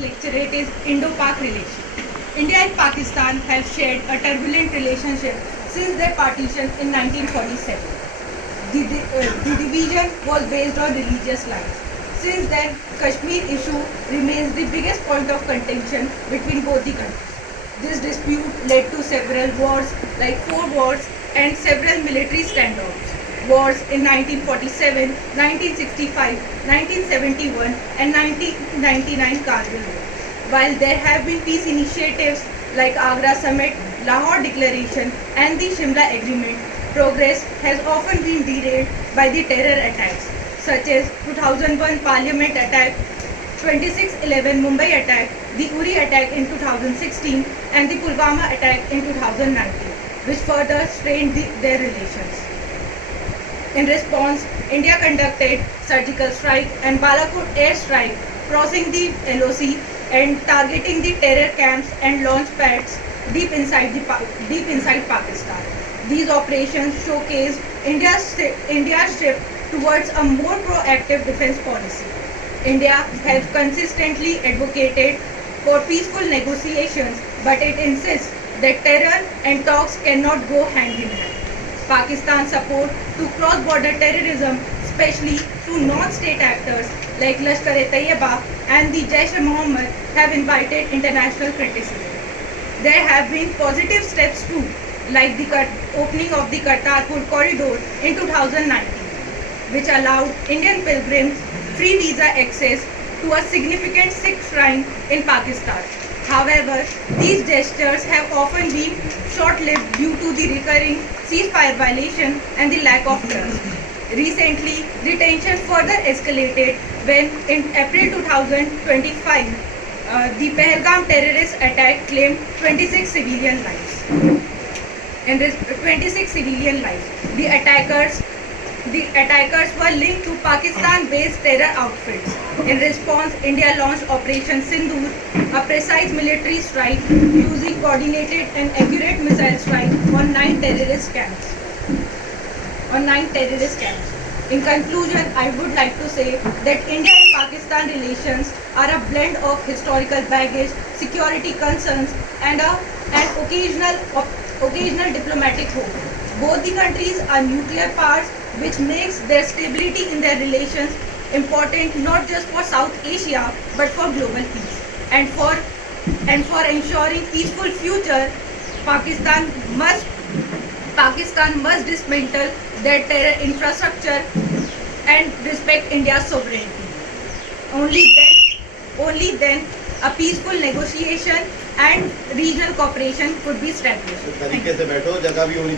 Lecturate is Indo-Pak relation. India and Pakistan have shared a turbulent relationship since their partition in 1947. The division was based on religious lines. Since then, Kashmir issue remains the biggest point of contention between both the countries. This dispute led to several wars, like 4 wars, and several military standoffs. Wars in 1947, 1965, 1971, and 1999 Kargil War. While there have been peace initiatives like Agra Summit, Lahore Declaration, and the Shimla Agreement, progress has often been derailed by the terror attacks, such as 2001 Parliament attack, 26/11 Mumbai attack, the Uri attack in 2016, and the Pulwama attack in 2019, which further strained their relations. In response, India conducted surgical strike and Balakot air strike, crossing the LOC and targeting the terror camps and launch pads deep inside Pakistan. These operations showcased India's shift towards a more proactive defense policy. India has consistently advocated for peaceful negotiations, but it insists that terror and talks cannot go hand in hand. Pakistan's support to cross-border terrorism, especially to non-state actors like Lashkar-e-Taiba and the Jaish-e-Mohammed, have invited international criticism. There have been positive steps too, like the opening of the Kartarpur corridor in 2019, which allowed Indian pilgrims free visa access to a significant Sikh shrine in Pakistan. However, these gestures have often been short-lived due to the recurring ceasefire violation and the lack of trust. Recently, the tension further escalated when in April 2025, the Pahalgam terrorist attack claimed 26 civilian lives. The attackers were linked to Pakistan-based terror outfits. In response, India launched Operation Sindoor, a precise military strike using coordinated and accurate missile strike on 9 terrorist camps. In conclusion, I would like to say that India and Pakistan relations are a blend of historical baggage, security concerns, and an occasional diplomatic hope. Both the countries are nuclear powers, which makes their stability in their relations important not just for South Asia but for global peace. And for ensuring peaceful future, Pakistan must dismantle their terror infrastructure and respect India's sovereignty. Only then a peaceful negotiation and regional cooperation could be established. तरीके से बैठो, जगह भी होनी